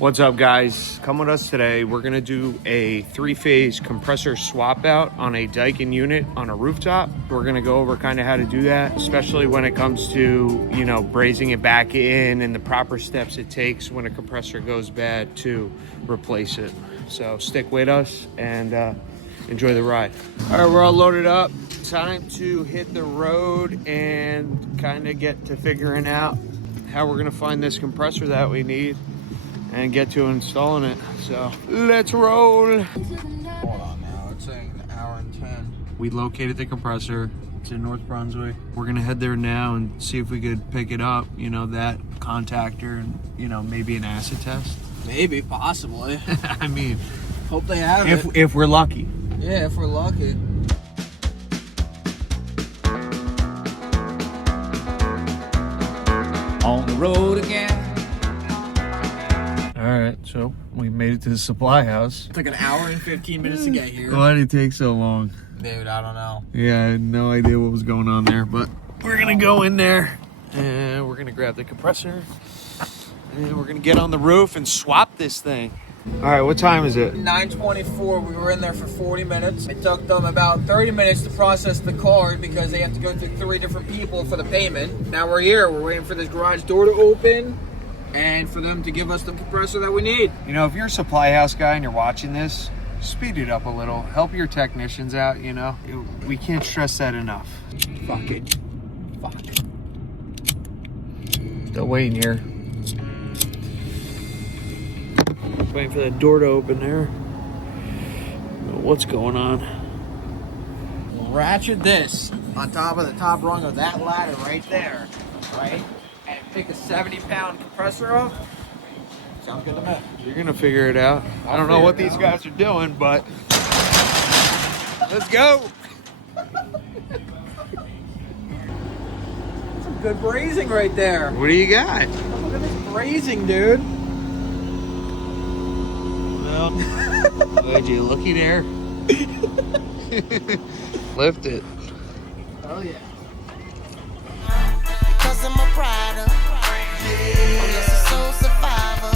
What's up, guys? Come with us today. We're gonna do a 3-phase compressor swap out on a Daikin unit on a rooftop. We're gonna go over kind of how to do that, especially when it comes to, you know, brazing it back in and the proper steps it takes when a compressor goes bad to replace it. So stick with us and enjoy the ride. All right, we're all loaded up. Time to hit the road and kind of get to figuring out how we're gonna find this compressor that we need and get to installing it. So let's roll. Hold on now, it's saying an hour and 10. We located the compressor. It's in North Brunswick. We're gonna head there now and see if we could pick it up, you know, that contactor and, you know, maybe an acid test. Maybe, possibly. I mean, Hope they have it. if we're lucky. Yeah, if we're lucky. On the road again. All right, so we made it to the supply house. It took an hour and 15 minutes to get here. Why did it take so long? Dude, I don't know. Yeah, I had no idea what was going on there, but we're gonna go in there and we're gonna grab the compressor and we're gonna get on the roof and swap this thing. All right, what time is it? 9:24, we were in there for 40 minutes. It took them about 30 minutes to process the card because they have to go through 3 different people for the payment. Now we're here, we're waiting for this garage door to open and for them to give us the compressor that we need. You know, if you're a supply house guy and you're watching this, speed it up a little. Help your technicians out, you know. We can't stress that enough. Fuck it. Fuck. Still waiting here. Waiting for that door to open there. What's going on? Ratchet this on top of the top rung of that ladder right there, right? And pick a 70-pound compressor up. Sounds good to me. You're gonna figure it out. I don't know what these guys are doing, but let's go. Some good brazing right there. What do you got? Look at this brazing, dude. Well, would you looky there? Lift it. Oh yeah. Because I'm a rider. Yeah. Oh, yes, a soul survivor.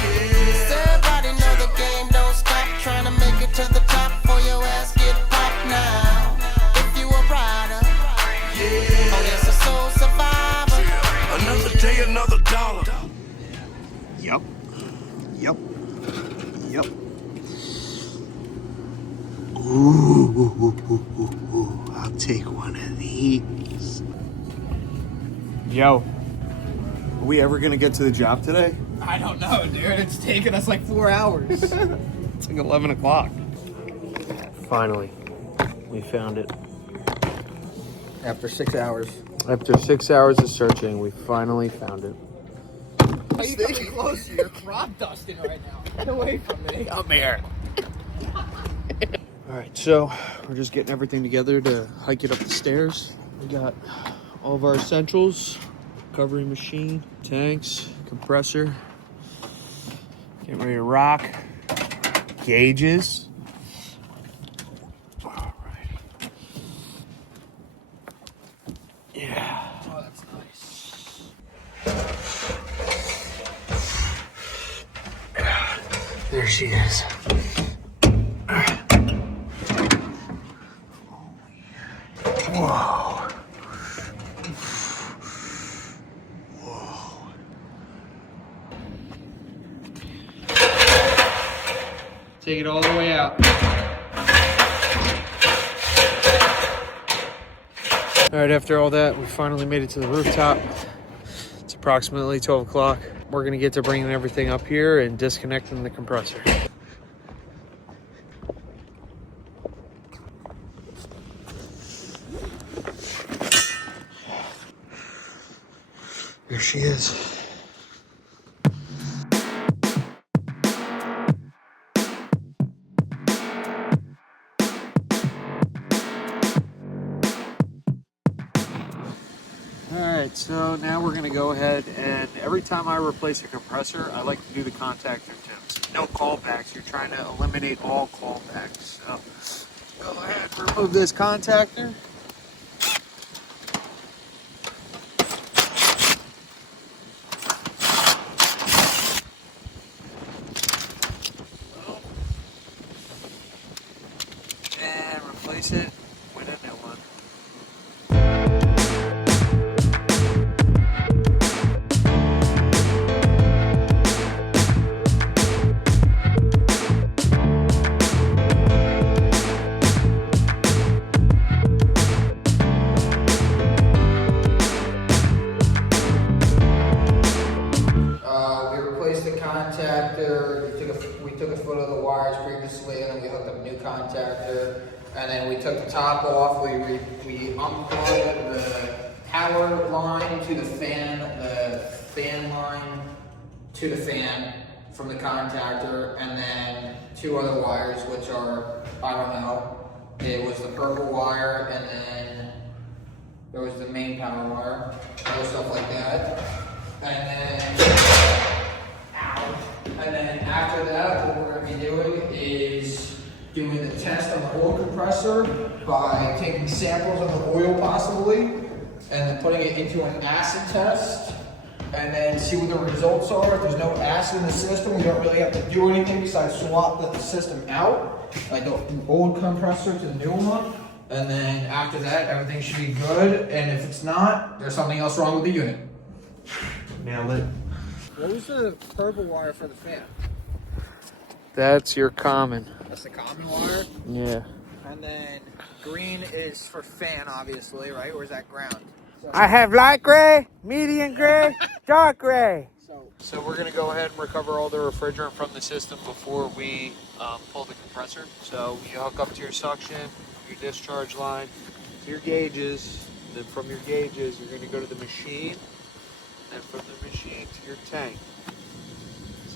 Yeah. Everybody know the game don't stop. Trying to make it to the top for your ass get popped now. If you a rider. Yeah. Oh, yes, a soul survivor. Yeah. Another day, another dollar. Yep. Yep. Yep. Ooh, I'll take one of these. Yo, are we ever gonna get to the job today? I don't know, dude. It's taken us like 4 hours. It's like 11 o'clock. Finally, we found it. After 6 hours. After 6 hours of searching, we finally found it. Are you getting closer? You're crop dusting right now. Get away from me. Come here. All right, so we're just getting everything together to hike it up the stairs. We got all of our essentials: covering machine, tanks, compressor. Getting ready to rock. Gauges. All right. Yeah. Oh, that's nice. There she is. Whoa. Whoa. Take it all the way out. All right, after all that, we finally made it to the rooftop. It's approximately 12 o'clock. We're gonna get to bringing everything up here and disconnecting the compressor. There she is. Alright, so now we're going to go ahead and every time I replace a compressor, I like to do the contactor tips. No callbacks. You're trying to eliminate all callbacks. So go ahead, remove this contactor. replace it with a new one. We replaced the contactor. We took a photo of the wires previously, and then we hooked up a new contactor. And then we took the top off. We unplugged the power line to the fan line to the fan from the contactor, and then two other wires, which are, I don't know. It was the purple wire, and then there was the main power wire, other stuff like that. And then after that, what we're going to be doing is doing the test on the oil compressor by taking samples of the oil possibly, and then putting it into an acid test, and then see what the results are. If there's no acid in the system, we don't really have to do anything besides swap the system out, like the old compressor to the new one. And then after that, everything should be good. And if it's not, there's something else wrong with the unit. Nailed it. What was the purple wire for the fan? That's your common. That's the common wire. Yeah. And then green is for fan, obviously, right? Or is that ground? I have light gray, medium gray, dark gray. So we're going to go ahead and recover all the refrigerant from the system before we pull the compressor. So you hook up to your suction, your discharge line, to your gauges. Then from your gauges, you're going to go to the machine. And from the machine to your tank.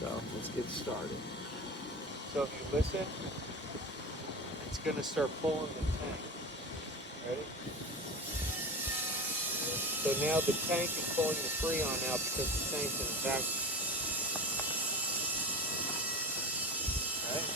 So let's get started. So if you listen, it's going to start pulling the tank. Ready? So now the tank is pulling the Freon out because the tank's in vacuum. Right?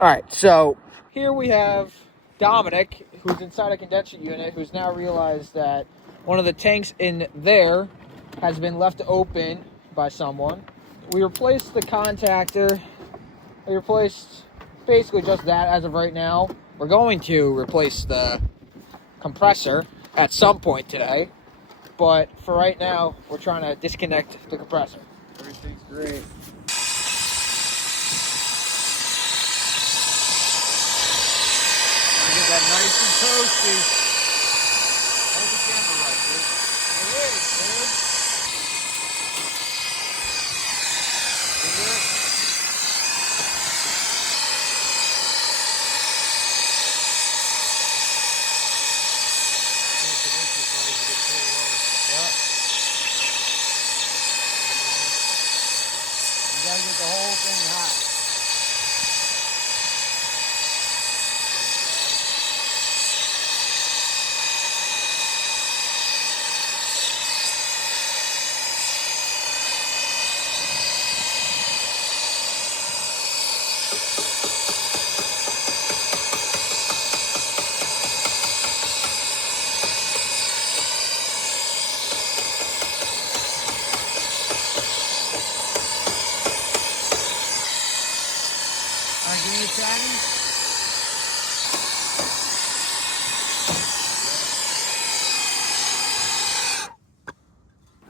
All right, so here we have Dominic, who's inside a condenser unit, who's now realized that one of the tanks in there has been left open by someone. We replaced the contactor. We replaced basically just that as of right now. We're going to replace the compressor at some point today, but for right now, we're trying to disconnect the compressor. Everything's great. Get that nice and toasty. Hold the camera right, dude. There it is, dude. See that? Yeah. You gotta get the whole thing hot.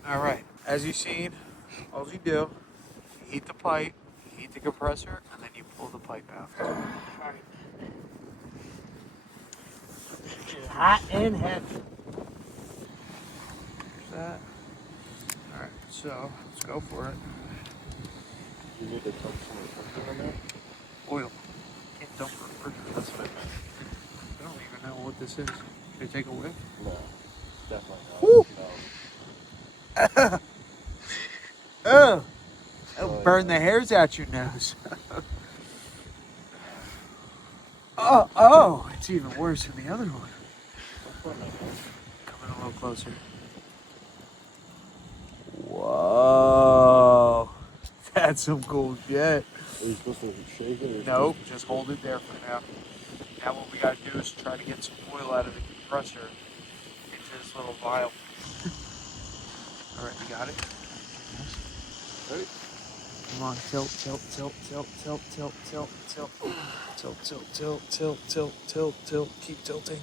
All right, as you've seen, all you do, you heat the pipe, you heat the compressor, and then you pull the pipe out. It's hot and heavy. That. All right, so let's go for it. You need to dump some refrigerant in there? Oil. Can't dump refrigerant. That's what I don't even know what this is. Should I take a whiff? No, definitely not. Woo! No. Oh, it'll burn the hairs out your nose. Oh, it's even worse than the other one. Coming a little closer. Whoa. That's some cool shit. Are you supposed to shake it? Or Nope, just hold it there for now. Now what we gotta do is try to get some oil out of the compressor into this little vial. Alright, you got it? Ready? Come on, tilt, tilt, tilt, tilt, tilt, tilt, tilt, tilt. Tilt, tilt, tilt, tilt, tilt, tilt, tilt. Keep tilting.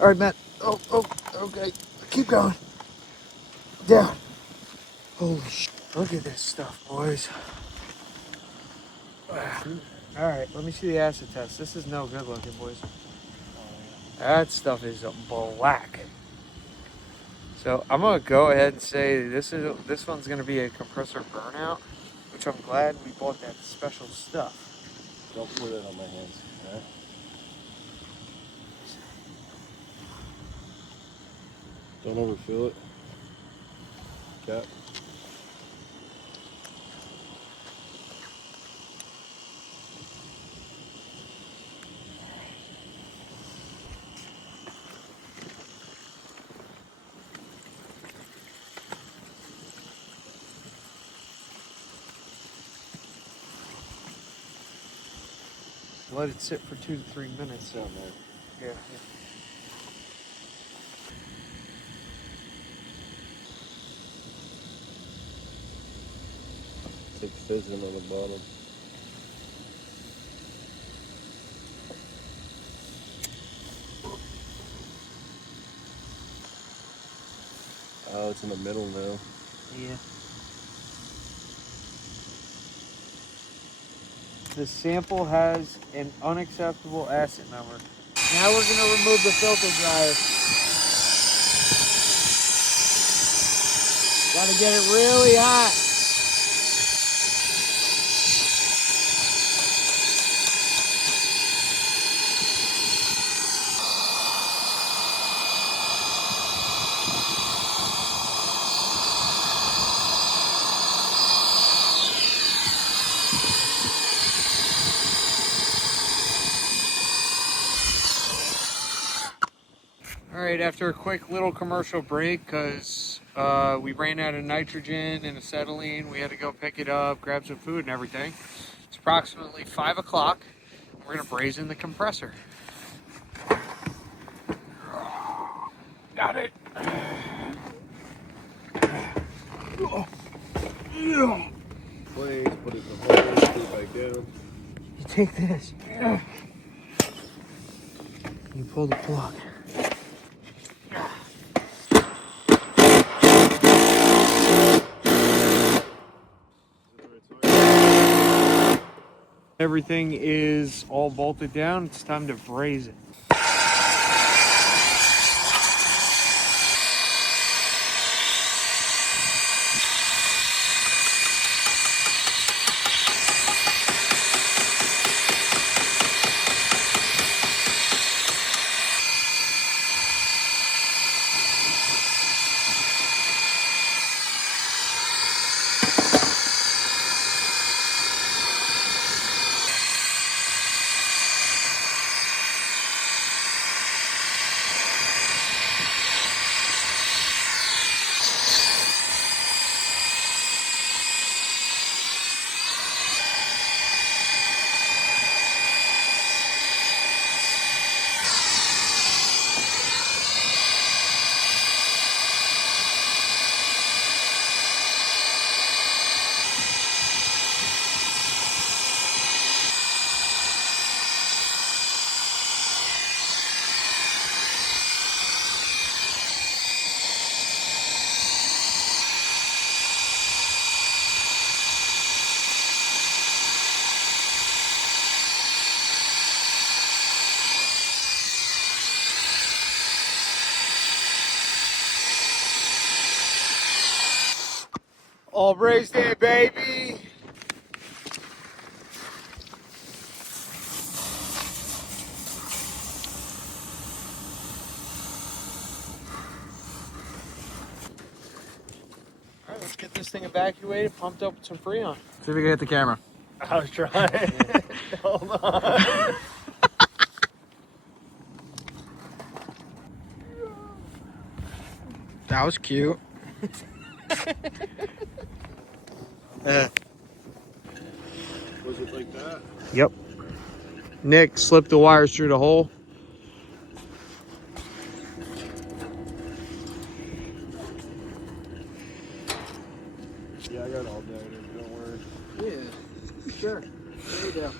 Alright, Matt. Oh, okay. Keep going. Down. Holy shit. Look at this stuff, boys. Alright, let me see the acid test. This is no good looking, boys. That stuff is black. So I'm gonna go ahead and say this one's gonna be a compressor burnout, which I'm glad we bought that special stuff. Don't put it on my hands. Alright? Don't overfill it. Cap. Let it sit for 2 to 3 minutes. Down there. Yeah. It's like fizzing on the bottom. Oh, it's in the middle now. Yeah. The sample has an unacceptable acid number. Now we're gonna remove the filter dryer. Gotta get it really hot. All right, after a quick little commercial break, because we ran out of nitrogen and acetylene, we had to go pick it up, grab some food and everything. It's approximately 5 o'clock. We're gonna brazen the compressor. Got it. Please put it in the hole, put it back down. You take this. You pull the plug. Everything is all bolted down. It's time to braze it. All brazed in, baby. All right, let's get this thing evacuated, pumped up with some Freon. See if we can get the camera. I was trying. Hold on. That was cute. Was it like that? Yep. Nick slipped the wires through the hole. Yeah, I got all day. Don't worry. Yeah, sure. There you go.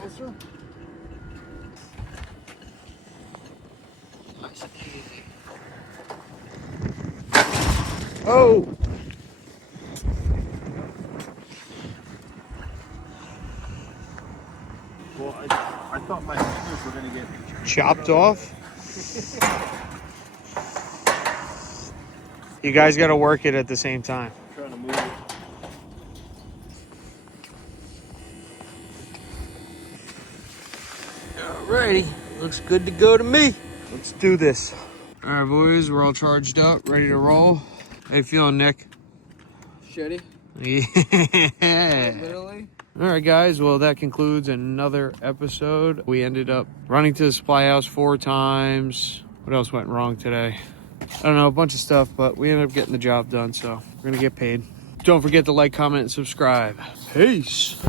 Closer. Nice and easy. Oh! Well, I thought my fingers were gonna get Chopped off. You guys got to work it at the same time. trying to move it. Alrighty, looks good to go to me. Let's do this. All right, boys, we're all charged up, ready to roll. How you feeling, Nick? Shitty, Yeah. literally. All right, guys. Well, that concludes another episode. We ended up running to the supply house 4 times. What else went wrong today? I don't know, a bunch of stuff, but we ended up getting the job done, so we're gonna get paid. Don't forget to like, comment, and subscribe. Peace.